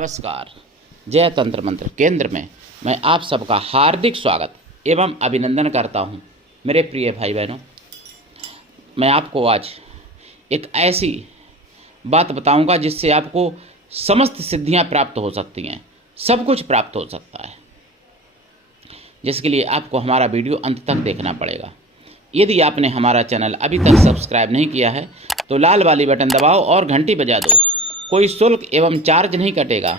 नमस्कार। जय तंत्र मंत्र केंद्र में मैं आप सबका हार्दिक स्वागत एवं अभिनंदन करता हूं। मेरे प्रिय भाई बहनों, मैं आपको आज एक ऐसी बात बताऊंगा जिससे आपको समस्त सिद्धियां प्राप्त हो सकती हैं, सब कुछ प्राप्त हो सकता है, जिसके लिए आपको हमारा वीडियो अंत तक देखना पड़ेगा। यदि आपने हमारा चैनल अभी तक सब्सक्राइब नहीं किया है तो लाल वाली बटन दबाओ और घंटी बजा दो। कोई शुल्क एवं चार्ज नहीं कटेगा।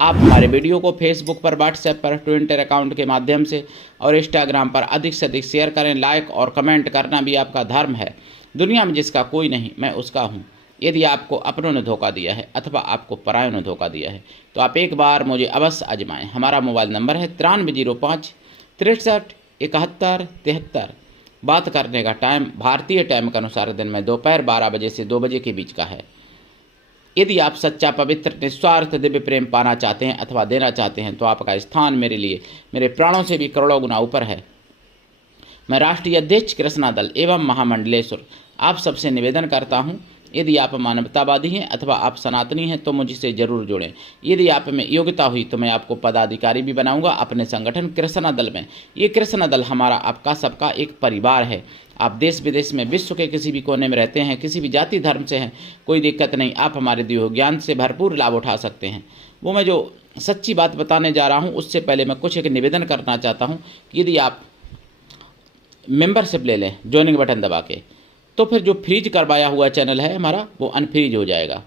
आप हमारे वीडियो को फेसबुक पर, व्हाट्सएप पर, ट्विटर अकाउंट के माध्यम से और इंस्टाग्राम पर अधिक से अधिक शेयर करें। लाइक और कमेंट करना भी आपका धर्म है। दुनिया में जिसका कोई नहीं, मैं उसका हूँ। यदि आपको अपनों ने धोखा दिया है अथवा आपको परायों ने धोखा दिया है तो आप एक बार मुझे अवश्य आजमाएं। हमारा मोबाइल नंबर है 9305 63 71 73। बात करने का टाइम भारतीय टाइम के अनुसार दिन में दोपहर 12 बजे से 2 बजे के बीच का है। यदि आप सच्चा, पवित्र, निस्वार्थ दिव्य प्रेम पाना चाहते हैं अथवा देना चाहते हैं तो आपका स्थान मेरे लिए मेरे प्राणों से भी करोड़ों गुना ऊपर है। मैं राष्ट्रीय अध्यक्ष कृष्णा दल एवं महामंडलेश्वर आप सबसे निवेदन करता हूं, यदि आप मानवतावादी हैं अथवा आप सनातनी हैं तो मुझसे जरूर जुड़ें। यदि आप में योग्यता हुई तो मैं आपको पदाधिकारी भी बनाऊंगा अपने संगठन कृष्णा दल में। ये कृष्णा दल हमारा, आपका, सबका एक परिवार है। आप देश विदेश में, विश्व के किसी भी कोने में रहते हैं, किसी भी जाति धर्म से हैं, कोई दिक्कत नहीं। आप हमारे दिए हुए ज्ञान से भरपूर लाभ उठा सकते हैं। वो मैं जो सच्ची बात बताने जा रहा हूँ उससे पहले मैं कुछ एक निवेदन करना चाहता हूँ कि यदि आप मेंबरशिप ले लें ज्वाइनिंग बटन दबा के, तो फिर जो फ्रीज करवाया हुआ चैनल है हमारा वो अनफ्रीज हो जाएगा।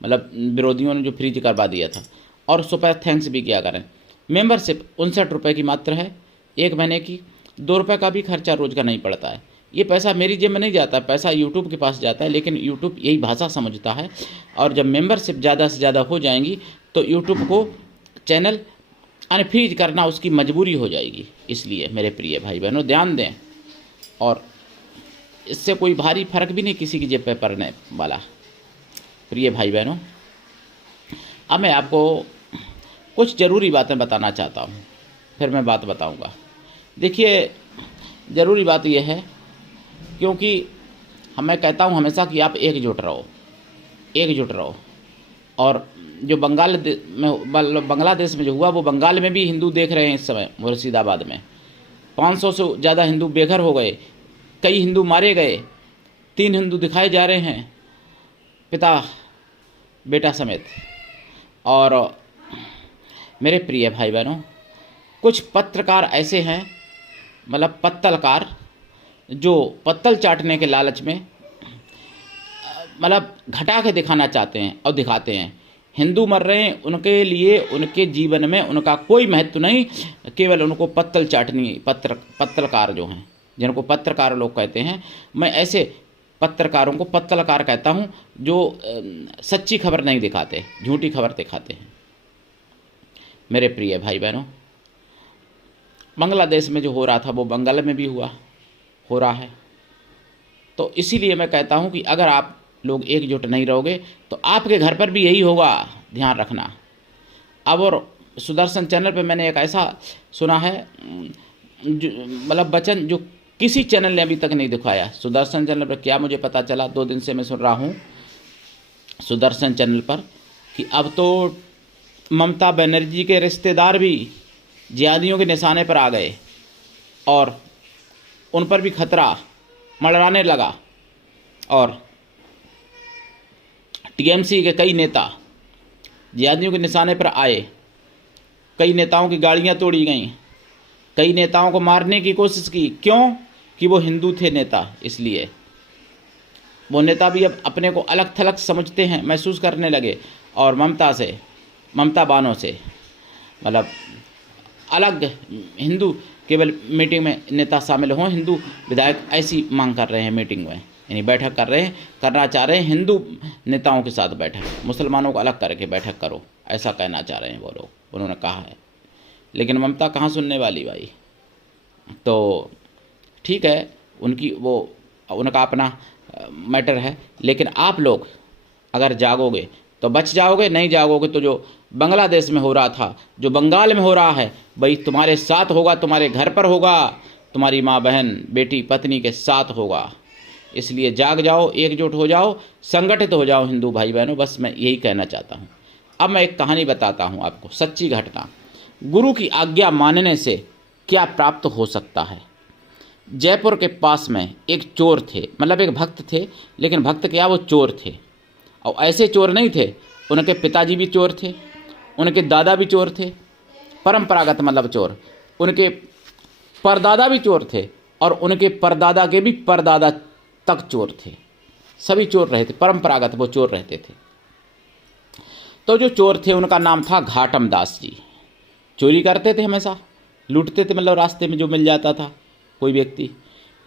मतलब विरोधियों ने जो फ्रीज करवा दिया था, और सुपर थैंक्स भी किया करें। मेंबरशिप 59 रुपये की मात्र है, 1 महीने की। 2 रुपये का भी खर्चा रोज़ का नहीं पड़ता है। ये पैसा मेरी जेब में नहीं जाता, पैसा यूट्यूब के पास जाता है, लेकिन यूट्यूब यही भाषा समझता है। और जब मेंबरशिप ज़्यादा से ज़्यादा हो जाएंगी तो यूट्यूब को चैनल अनफ्रीज करना उसकी मजबूरी हो जाएगी। इसलिए मेरे प्रिय भाई बहनों ध्यान दें, और इससे कोई भारी फर्क भी नहीं किसी की जेब पे पड़ने वाला। प्रिय भाई बहनों, अब मैं आपको कुछ ज़रूरी बातें बताना चाहता हूँ, फिर मैं बात बताऊँगा। देखिए, ज़रूरी बात यह है क्योंकि मैं कहता हूँ हमेशा कि आप एकजुट रहो, एकजुट रहो। और जो बांग्लादेश में जो हुआ वो बंगाल में भी हिंदू देख रहे हैं इस समय। मुर्शिदाबाद में 500 से ज़्यादा हिंदू बेघर हो गए, कई हिंदू मारे गए, 3 हिंदू दिखाए जा रहे हैं, पिता बेटा समेत। और मेरे प्रिय भाई बहनों, कुछ पत्रकार ऐसे हैं, मतलब पत्तलकार, जो पत्तल चाटने के लालच में मतलब घटा के दिखाना चाहते हैं और दिखाते हैं। हिंदू मर रहे हैं, उनके लिए उनके जीवन में उनका कोई महत्व नहीं, केवल उनको पत्तल चाटनी। पत्तलकार जो हैं, जिनको पत्रकार लोग कहते हैं, मैं ऐसे पत्रकारों को पत्तलकार कहता हूं जो सच्ची खबर नहीं दिखाते, झूठी खबर दिखाते हैं। मेरे प्रिय भाई बहनों, बांग्लादेश में जो हो रहा था वो बंगाल में भी हो रहा है। तो इसीलिए मैं कहता हूं कि अगर आप लोग एकजुट नहीं रहोगे तो आपके घर पर भी यही होगा, ध्यान रखना। अब और सुदर्शन चैनल पे मैंने एक ऐसा सुना है, मतलब वचन जो किसी चैनल ने अभी तक नहीं दिखाया। सुदर्शन चैनल पर क्या मुझे पता चला, 2 दिन से मैं सुन रहा हूँ सुदर्शन चैनल पर, कि अब तो ममता बनर्जी के रिश्तेदार भी जिहादियों के निशाने पर आ गए और उन पर भी खतरा मंडराने लगा। और टीएमसी के कई नेता जिहादियों के निशाने पर आए, कई नेताओं की गाड़ियां तोड़ी गईं, कई नेताओं को मारने की कोशिश की। क्यों? कि वो हिंदू थे नेता। इसलिए वो नेता भी अब अपने को अलग थलग समझते हैं, महसूस करने लगे। और ममता बानों से मतलब अलग हिंदू, केवल मीटिंग में नेता शामिल हों, हिंदू विधायक ऐसी मांग कर रहे हैं मीटिंग में, यानी बैठक करना चाह रहे हैं हिंदू नेताओं के साथ बैठक, मुसलमानों को अलग करके बैठक करो, ऐसा कहना चाह रहे हैं वो लोग, उन्होंने कहा है। लेकिन ममता कहाँ सुनने वाली भाई। तो ठीक है, उनका अपना मैटर है, लेकिन आप लोग अगर जागोगे तो बच जाओगे, नहीं जागोगे तो जो बांग्लादेश में हो रहा था, जो बंगाल में हो रहा है, भाई तुम्हारे साथ होगा, तुम्हारे घर पर होगा, तुम्हारी माँ, बहन, बेटी, पत्नी के साथ होगा। इसलिए जाग जाओ, एकजुट हो जाओ, संगठित हो जाओ हिंदू भाई बहनों। बस मैं यही कहना चाहता हूँ। अब मैं एक कहानी बताता हूँ आपको, सच्ची घटना। गुरु की आज्ञा मानने से क्या प्राप्त हो सकता है। जयपुर के पास में एक चोर थे, मतलब एक भक्त थे, लेकिन भक्त क्या, वो चोर थे। और ऐसे चोर नहीं थे, उनके पिताजी भी चोर थे, उनके दादा भी चोर थे, परंपरागत मतलब चोर। उनके परदादा भी चोर थे और उनके परदादा के भी परदादा तक चोर थे। सभी चोर रहे थे, परंपरागत वो चोर रहते थे। तो जो चोर थे उनका नाम था घाटम दास जी। चोरी करते थे, हमेशा लूटते थे, मतलब रास्ते में जो मिल जाता था कोई व्यक्ति।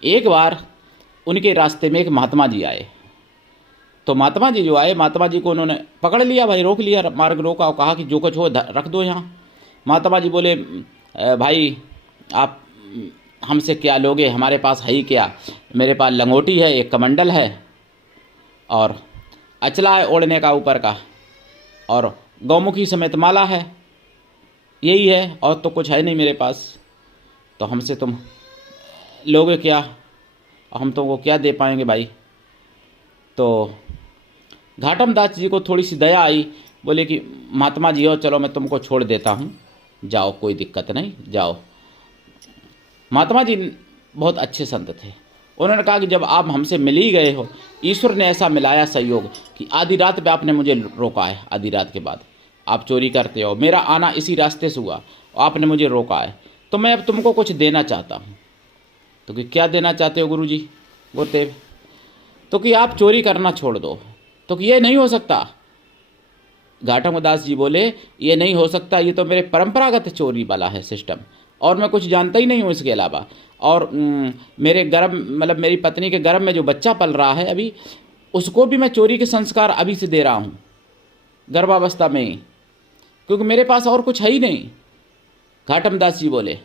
एक बार उनके रास्ते में एक महात्मा जी आए। तो महात्मा जी जो आए, महात्मा जी को उन्होंने पकड़ लिया, भाई रोक लिया, मार्ग रोका और कहा कि जो कुछ हो रख दो यहाँ। महात्मा जी बोले, भाई आप हमसे क्या लोगे, हमारे पास है ही क्या, मेरे पास लंगोटी है, एक कमंडल है और अचला है ओढ़ने का ऊपर का, और गौमुखी समेत माला है, यही है, और तो कुछ है नहीं मेरे पास। तो हमसे तुम लोगे क्या, हम तुमको क्या दे पाएंगे भाई। तो घाटम दास जी को थोड़ी सी दया आई, बोले कि महात्मा जी हो, चलो मैं तुमको छोड़ देता हूँ, जाओ, कोई दिक्कत नहीं, जाओ। महात्मा जी बहुत अच्छे संत थे। उन्होंने कहा कि जब आप हमसे मिल ही गए हो, ईश्वर ने ऐसा मिलाया सहयोग कि आधी रात पे आपने मुझे रोका है, आधी रात के बाद आप चोरी करते हो, मेरा आना इसी रास्ते से हुआ, आपने मुझे रोका है, तो मैं अब तुमको कुछ देना चाहता हूँ। तो कि क्या देना चाहते हो गुरुजी गुरुदेव। तो कि आप चोरी करना छोड़ दो। तो कि ये नहीं हो सकता। घाटम दास जी बोले, ये नहीं हो सकता, ये तो मेरे परंपरागत चोरी वाला है सिस्टम, और मैं कुछ जानता ही नहीं हूँ इसके अलावा। और मेरे गर्भ, मतलब मेरी पत्नी के गर्भ में जो बच्चा पल रहा है अभी, उसको भी मैं चोरी के संस्कार अभी से दे रहा हूँ, गर्भावस्था में ही, क्योंकि मेरे पास और कुछ है ही नहीं। घाटम दास जी बोले।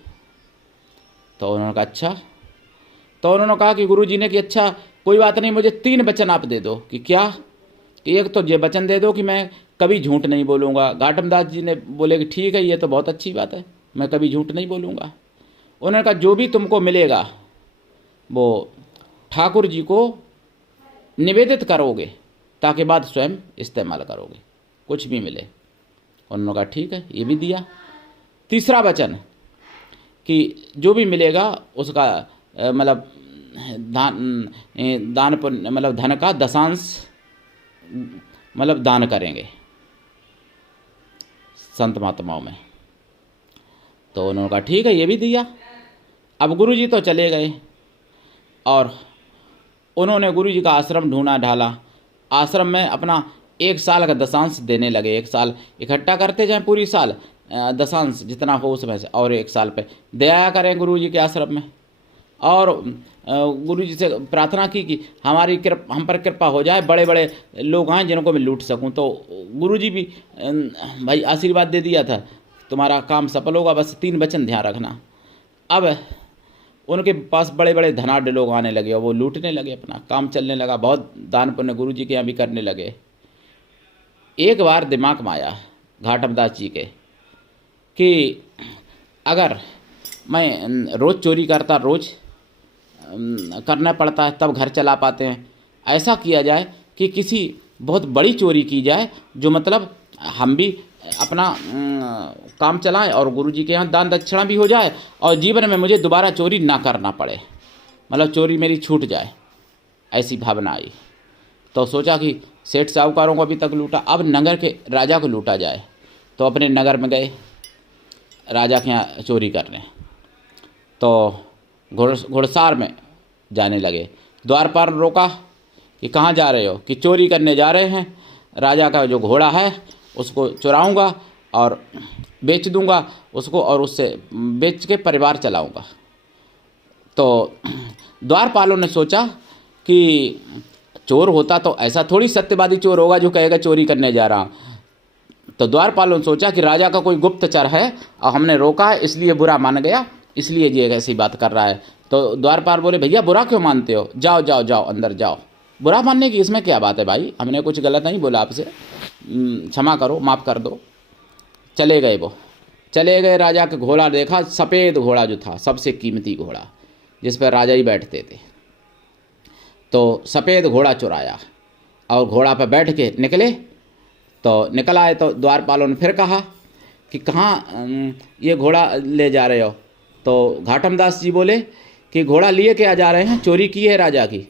तो उन्होंने कहा अच्छा। तो उन्होंने कहा कि गुरु जी ने कि अच्छा कोई बात नहीं, मुझे 3 वचन आप दे दो। कि क्या, कि एक तो ये वचन दे दो कि मैं कभी झूठ नहीं बोलूँगा। घाटम दास जी ने बोले कि ठीक है, ये तो बहुत अच्छी बात है, मैं कभी झूठ नहीं बोलूँगा। उन्होंने कहा जो भी तुमको मिलेगा वो ठाकुर जी को निवेदित करोगे, ताकि बाद स्वयं इस्तेमाल करोगे, कुछ भी मिले। उन्होंने कहा ठीक है, ये भी दिया। तीसरा वचन कि जो भी मिलेगा उसका मतलब दान पुण्य, मतलब धन का दशांश मतलब दान करेंगे संत महात्माओं में। तो उन्होंने कहा ठीक है, ये भी दिया। अब गुरुजी तो चले गए और उन्होंने गुरुजी का आश्रम ढूंढा ढाला। आश्रम में अपना 1 साल का दशांश देने लगे। 1 साल इकट्ठा करते जाएं, पूरी साल दशांश जितना हो उसमें से, और 1 साल पे दे आया करें गुरुजी के आश्रम में। और गुरुजी से प्रार्थना की कि हमारी हम पर कृपा हो जाए, बड़े बड़े लोग आए जिनको मैं लूट सकूं। तो गुरुजी भी भाई आशीर्वाद दे दिया था, तुम्हारा काम सफल होगा, बस 3 वचन ध्यान रखना। अब उनके पास बड़े बड़े धनाढ़ लोग आने लगे और वो लूटने लगे, अपना काम चलने लगा, बहुत दान पुण्य गुरुजी के यहाँ भी करने लगे। एक बार दिमाग में आया घाटम दास जी के कि अगर मैं रोज़ चोरी करता, रोज़ करना पड़ता है तब घर चला पाते हैं, ऐसा किया जाए कि किसी बहुत बड़ी चोरी की जाए, जो मतलब हम भी अपना काम चलाएं और गुरुजी के यहाँ दान दक्षिणा भी हो जाए, और जीवन में मुझे दोबारा चोरी ना करना पड़े, मतलब चोरी मेरी छूट जाए, ऐसी भावना आई। तो सोचा कि सेठ साहूकारों को अभी तक लूटा, अब नगर के राजा को लूटा जाए। तो अपने नगर में गए राजा के यहाँ चोरी करने। तो घुड़सार में जाने लगे। द्वार पर रोका कि कहाँ जा रहे हो, कि चोरी करने जा रहे हैं, राजा का जो घोड़ा है उसको चुराऊंगा और बेच दूंगा उसको, और उससे बेच के परिवार चलाऊंगा। तो द्वारपालों ने सोचा कि चोर होता तो ऐसा थोड़ी सत्यवादी चोर होगा जो कहेगा चोरी करने जा रहा। तो द्वारपालों ने सोचा कि राजा का कोई गुप्तचर है और हमने रोका है, इसलिए बुरा मान गया, इसलिए ये ऐसी बात कर रहा है। तो द्वारपाल बोले भैया बुरा क्यों मानते हो, जाओ जाओ जाओ अंदर जाओ। बुरा मानने की इसमें क्या बात है भाई, हमने कुछ गलत नहीं बोला आपसे, क्षमा करो, माफ़ कर दो। चले गए, वो चले गए। राजा का घोड़ा देखा, सफ़ेद घोड़ा जो था, सबसे कीमती घोड़ा जिस पर राजा ही बैठते थे। तो सफ़ेद घोड़ा चुराया और घोड़ा पर बैठ के निकले। तो निकल आए तो द्वारपालों ने फिर कहा कि कहाँ ये घोड़ा ले जा रहे हो? तो घाटम दास जी बोले कि घोड़ा लिए क्या जा रहे हैं, चोरी की है राजा की।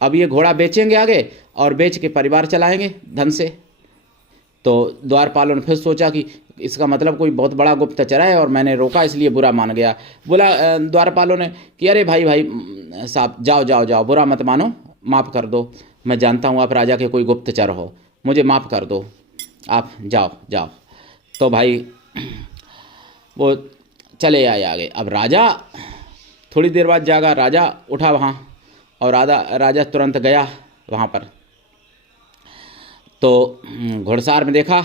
अब ये घोड़ा बेचेंगे आगे और बेच के परिवार चलाएंगे धन से। तो द्वारपालों ने फिर सोचा कि इसका मतलब कोई बहुत बड़ा गुप्तचर है और मैंने रोका इसलिए बुरा मान गया। बोला द्वारपालों ने कि अरे भाई भाई साहब, जाओ जाओ जाओ, बुरा मत मानो, माफ़ कर दो, मैं जानता हूँ आप राजा के कोई गुप्तचर हो, मुझे माफ़ कर दो, आप जाओ जाओ। तो भाई वो चले आए आगे। अब राजा थोड़ी देर बाद जागा, राजा उठा वहाँ और राजा तुरंत गया वहाँ पर। तो घुड़सार में देखा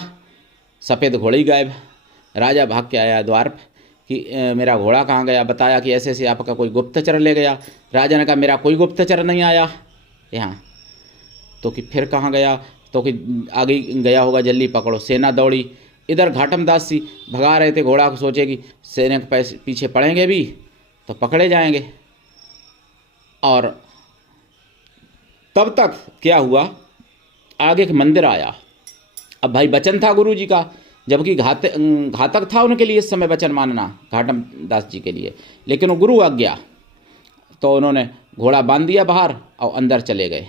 सफ़ेद घोड़ी गायब। राजा भाग के आया द्वार पे कि मेरा घोड़ा कहाँ गया? बताया कि ऐसे ऐसे आपका कोई गुप्तचर ले गया। राजा ने कहा मेरा कोई गुप्तचर नहीं आया यहाँ। तो कि फिर कहाँ गया? तो कि आगे गया होगा, जल्दी पकड़ो। सेना दौड़ी। इधर घाटम दास जी भगा रहे थे घोड़ा को, सोचे कि सेना के पीछे पड़ेंगे भी तो पकड़े जाएंगे। और तब तक क्या हुआ, आगे एक मंदिर आया। अब भाई वचन था गुरु जी का, जबकि घातक था उनके लिए इस समय वचन मानना, घाटम दास जी के लिए, लेकिन वो गुरु आज्ञा। तो उन्होंने घोड़ा बांध दिया बाहर और अंदर चले गए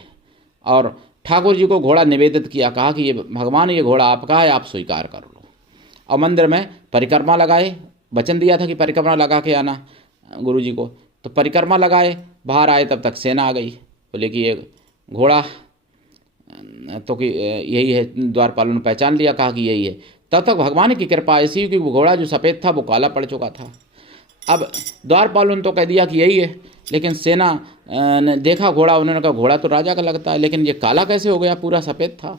और ठाकुर जी को घोड़ा निवेदित किया। कहा कि ये भगवान, ये घोड़ा आपका है, आप स्वीकार कर लो। और मंदिर में परिक्रमा लगाए, वचन दिया था कि परिक्रमा लगा के आना गुरु जी को। तो परिक्रमा लगाए, बाहर आए, तब तक सेना आ गई। बोले कि ये घोड़ा तो कि यही है। द्वारपालों ने पहचान लिया, कहा कि यही है। तब तक भगवान की कृपा ऐसी कि वो घोड़ा जो सफ़ेद था वो काला पड़ चुका था। अब द्वारपालों ने तो कह दिया कि यही है, लेकिन सेना ने देखा घोड़ा, उन्होंने कहा घोड़ा तो राजा का लगता है, लेकिन ये काला कैसे हो गया, पूरा सफ़ेद था।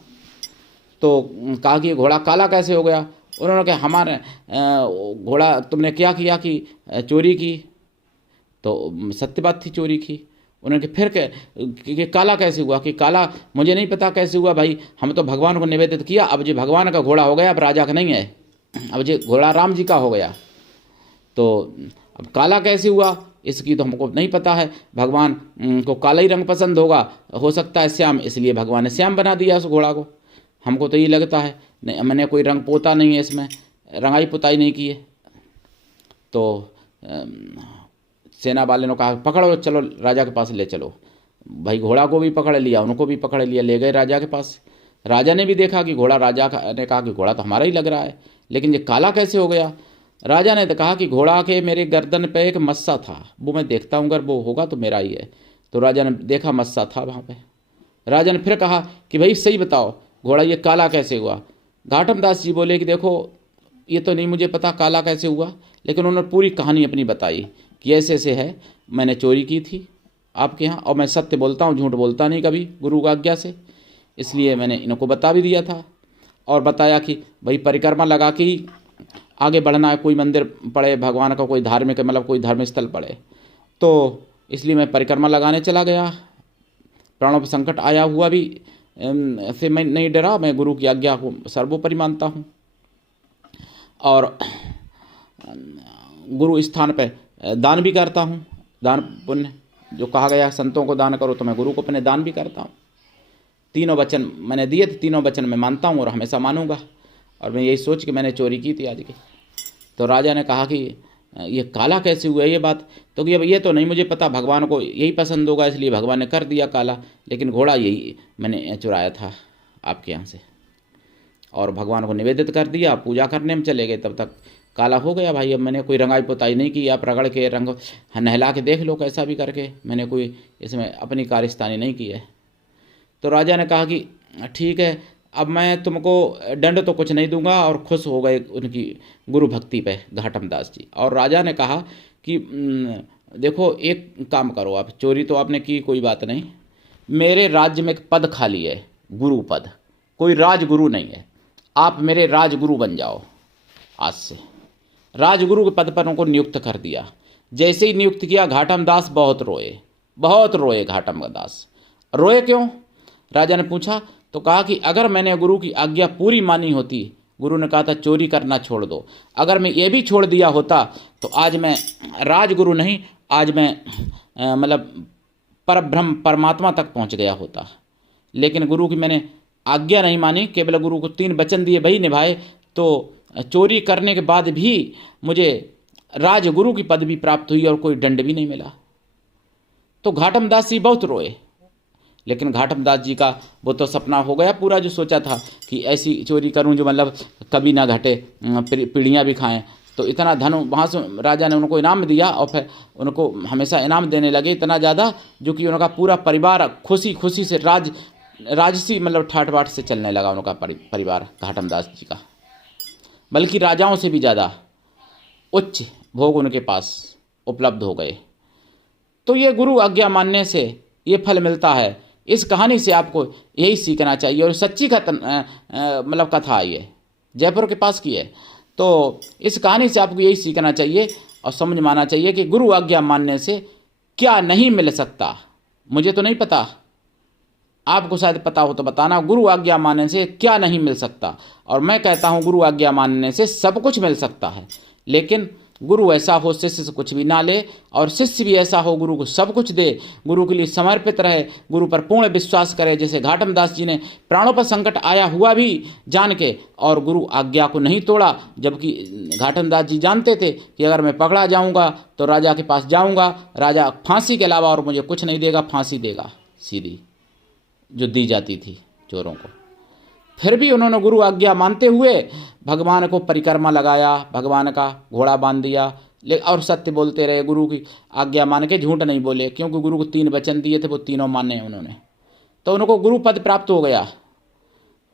तो कहा कि ये घोड़ा काला कैसे हो गया? उन्होंने कहा हमारे घोड़ा तुमने क्या किया कि चोरी की। तो सत्य बात थी, चोरी की। उन्होंने कहा फिर कि काला कैसे हुआ? कि काला मुझे नहीं पता कैसे हुआ भाई, हम तो भगवान को निवेदित किया, अब जो भगवान का घोड़ा हो गया, अब राजा का नहीं है, अब जो घोड़ा राम जी का हो गया। तो अब काला कैसे हुआ इसकी तो हमको नहीं पता है। भगवान को काला ही रंग पसंद होगा, हो सकता है श्याम, इसलिए भगवान ने श्याम बना दिया उस घोड़ा को। हमको तो ये लगता है, नहीं, मैंने कोई रंग पोता नहीं है, इसमें रंगाई पुताई नहीं की है। तो सेना वाले ने कहा पकड़ो, चलो राजा के पास ले चलो। भाई घोड़ा को भी पकड़ लिया, उनको भी पकड़ लिया, ले गए राजा के पास। राजा ने भी देखा कि घोड़ा, राजा ने कहा कि घोड़ा तो हमारा ही लग रहा है, लेकिन ये काला कैसे हो गया? राजा ने तो कहा कि घोड़ा के मेरे गर्दन पे एक मस्सा था, वो मैं देखता हूँ, अगर वो होगा तो मेरा ही है। तो राजा ने देखा मस्सा था वहाँ पे। राजा ने फिर कहा कि भाई सही बताओ, घोड़ा ये काला कैसे हुआ? घाटम दास जी बोले कि देखो ये तो नहीं मुझे पता काला कैसे हुआ, लेकिन उन्होंने पूरी कहानी अपनी बताई कि ऐसे ऐसे है, मैंने चोरी की थी आपके यहाँ, और मैं सत्य बोलता हूँ, झूठ बोलता नहीं कभी गुरु की आज्ञा से, इसलिए मैंने इनको बता भी दिया था। और बताया कि भाई परिक्रमा लगा के ही आगे बढ़ना है, कोई मंदिर पड़े भगवान का, कोई धार्मिक मतलब कोई धर्म स्थल पड़े, तो इसलिए मैं परिक्रमा लगाने चला गया। प्राणों पर संकट आया हुआ भी से मैं नहीं डरा, मैं गुरु की आज्ञा को सर्वोपरि मानता हूँ। और गुरु स्थान पे दान भी करता हूँ, दान पुण्य जो कहा गया संतों को दान करो, तो मैं गुरु को अपने दान भी करता हूँ। तीनों वचन मैंने दिए थे, तीनों वचन मैं मानता हूँ और हमेशा मानूंगा। और मैं यही सोच के मैंने चोरी की थी आज की। तो राजा ने कहा कि ये काला कैसे हुआ ये बात? तो कि अब ये तो नहीं मुझे पता, भगवान को यही पसंद होगा इसलिए भगवान ने कर दिया काला, लेकिन घोड़ा यही मैंने चुराया था आपके यहाँ से और भगवान को निवेदित कर दिया, पूजा करने में चले गए, तब तक काला हो गया भाई। अब मैंने कोई रंगाई पुताई नहीं की, आप रगड़ के रंग नहला के देख लो कैसा भी करके, मैंने कोई इसमें अपनी कारस्तानी नहीं की है। तो राजा ने कहा कि ठीक है, अब मैं तुमको दंड तो कुछ नहीं दूंगा, और खुश हो गए उनकी गुरु भक्ति पे घाटम दास जी। और राजा ने कहा कि देखो एक काम करो, आप चोरी तो आपने की कोई बात नहीं, मेरे राज्य में एक पद खाली है, गुरु पद, कोई राजगुरु नहीं है, आप मेरे राजगुरु बन जाओ। आज से राजगुरु के पद पर उनको नियुक्त कर दिया। जैसे ही नियुक्त किया घाटम दास बहुत रोए। घाटम दास रोए क्यों? राजा ने पूछा तो कहा कि अगर मैंने गुरु की आज्ञा पूरी मानी होती, गुरु ने कहा था चोरी करना छोड़ दो, अगर मैं ये भी छोड़ दिया होता तो आज मैं राजगुरु नहीं, आज मैं मतलब परब्रह्म परमात्मा तक पहुंच गया होता। लेकिन गुरु की मैंने आज्ञा नहीं मानी, केवल गुरु को 3 वचन दिए वही निभाए, तो चोरी करने के बाद भी मुझे राजगुरु की पदवी प्राप्त हुई और कोई दंड भी नहीं मिला। तो घाटम दास जी बहुत रोए, लेकिन घाटम दास जी का वो तो सपना हो गया पूरा, जो सोचा था कि ऐसी चोरी करूं जो मतलब कभी ना घटे, पीढ़ियाँ भी खाएं। तो इतना धन वहाँ से राजा ने उनको इनाम दिया और फिर उनको हमेशा इनाम देने लगे, इतना ज़्यादा जो कि उनका पूरा परिवार खुशी खुशी से राजसी मतलब ठाट बाट से चलने लगा उनका परिवार घाटम दास जी का, बल्कि राजाओं से भी ज़्यादा उच्च भोग उनके पास उपलब्ध हो गए। तो ये गुरु आज्ञा मानने से ये फल मिलता है। इस कहानी से आपको यही सीखना चाहिए, और सच्ची मतलब कथा ये जयपुर के पास की है। तो इस कहानी से आपको यही सीखना चाहिए और समझ में आना चाहिए कि गुरु आज्ञा मानने से क्या नहीं मिल सकता। मुझे तो नहीं पता, आपको शायद पता हो तो बताना, गुरु आज्ञा मानने से क्या नहीं मिल सकता। और मैं कहता हूँ गुरु आज्ञा मानने से सब कुछ मिल सकता है, लेकिन गुरु ऐसा हो शिष्य से कुछ भी ना ले, और शिष्य भी ऐसा हो गुरु को सब कुछ दे, गुरु के लिए समर्पित रहे, गुरु पर पूर्ण विश्वास करे। जैसे घाटम दास जी ने प्राणों पर संकट आया हुआ भी जान के और गुरु आज्ञा को नहीं तोड़ा, जबकि घाटम दास जी जानते थे कि अगर मैं पकड़ा जाऊंगा तो राजा के पास जाऊंगा, राजा फांसी के अलावा और मुझे कुछ नहीं देगा, फांसी देगा सीधी जो दी जाती थी चोरों को। फिर भी उन्होंने गुरु आज्ञा मानते हुए भगवान को परिक्रमा लगाया, भगवान का घोड़ा बांध दिया, और सत्य बोलते रहे, गुरु की आज्ञा मान के झूठ नहीं बोले, क्योंकि गुरु को 3 वचन दिए थे, वो तीनों माने उन्होंने, तो उनको गुरु पद प्राप्त हो गया।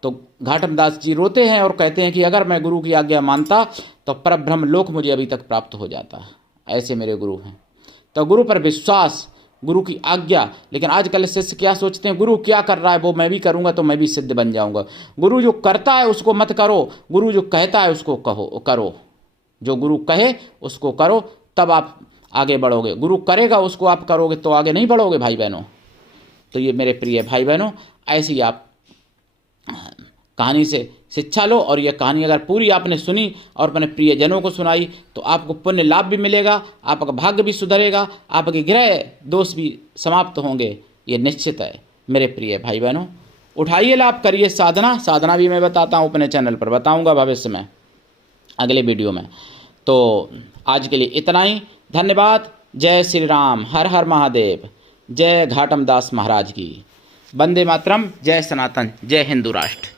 तो घाटम दास जी रोते हैं और कहते हैं कि अगर मैं गुरु की आज्ञा मानता तो परब्रह्म लोक मुझे अभी तक प्राप्त हो जाता, ऐसे मेरे गुरु हैं। तो गुरु पर विश्वास, गुरु की आज्ञा। लेकिन आजकल शिष्य क्या सोचते हैं, गुरु क्या कर रहा है वो मैं भी करूंगा तो मैं भी सिद्ध बन जाऊंगा। गुरु जो करता है उसको मत करो, गुरु जो कहता है उसको करो, जो गुरु कहे उसको करो, तब आप आगे बढ़ोगे। गुरु करेगा उसको आप करोगे तो आगे नहीं बढ़ोगे भाई बहनों। तो ये मेरे प्रिय भाई बहनों, ऐसी आप कहानी से शिक्षा लो, और यह कहानी अगर पूरी आपने सुनी और अपने प्रियजनों को सुनाई तो आपको पुण्य लाभ भी मिलेगा, आपका भाग्य भी सुधरेगा, आपके ग्रह दोष भी समाप्त होंगे, ये निश्चित है मेरे प्रिय भाई बहनों। उठाइए लाभ, करिए साधना। साधना भी मैं बताता हूँ अपने चैनल पर, बताऊँगा भविष्य में अगले वीडियो में। तो आज के लिए इतना ही, धन्यवाद। जय श्री राम, हर हर महादेव, जय घाटम दास महाराज की, वंदे मातरम, जय सनातन, जय हिंदू राष्ट्र।